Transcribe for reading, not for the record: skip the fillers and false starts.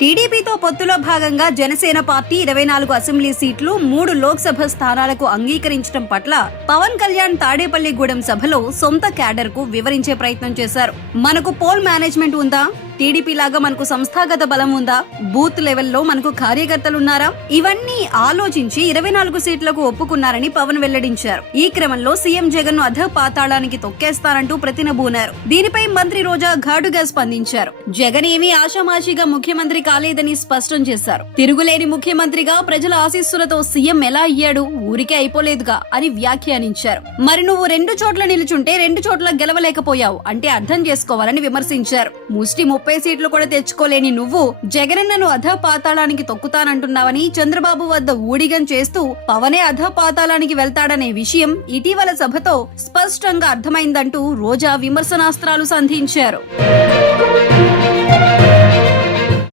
టీడీపీతో పొత్తులో భాగంగా జనసేన పార్టీ 24 అసెంబ్లీ సీట్లు 3 లోక్సభ స్థానాలకు అంగీకరించడం పట్ల పవన్ కళ్యాణ్ తాడేపల్లిగూడెం సభలో సొంత క్యాడర్ కు వివరించే ప్రయత్నం చేశారు. మనకు పోల్ మేనేజ్మెంట్ ఉందా? టీడీపీ లాగా మనకు సంస్థాగత బలం ఉందా? బూత్ లెవెల్లో మనకు కార్యకర్తలున్నారా? ఇవన్నీ ఆలోచించి 24 సీట్లకు ఒప్పుకున్నారని పవన్ వెల్లడించారు. ఈ క్రమంలో సీఎం జగన్ ను అధ పాతాళానికి తొక్కేస్తారంటూ ప్రతినబూనారు. దీనిపై మంత్రి రోజా ఘాటుగా స్పందించారు. జగన్ ఏమీ ఆషామాషిగా ముఖ్యమంత్రి కాలేదని స్పష్టం చేశారు. తిరుగులేని ముఖ్యమంత్రిగా ప్రజల ఆశీస్సులతో సీఎం ఎలా అయ్యాడు? ఊరికే అయిపోలేదుగా అని వ్యాఖ్యానించారు. మరి నువ్వు 2 చోట్ల నిలుచుంటే 2 చోట్ల గెలవలేకపోయావు అంటే అర్థం చేసుకోవాలని విమర్శించారు. ముష్టి 30 సీట్లు కూడా తెచ్చుకోలేని నువ్వు జగనన్నను అధ పాతాళానికి తొక్కుతానంటున్నావని చంద్రబాబు వద్ద ఊడిగం చేస్తూ పవనే అధ పాతాళానికి వెళ్తాడనే విషయం ఇటీవల సభతో స్పష్టంగా అర్థమైందంటూ రోజా విమర్శనాస్త్రాలు సంధించారు.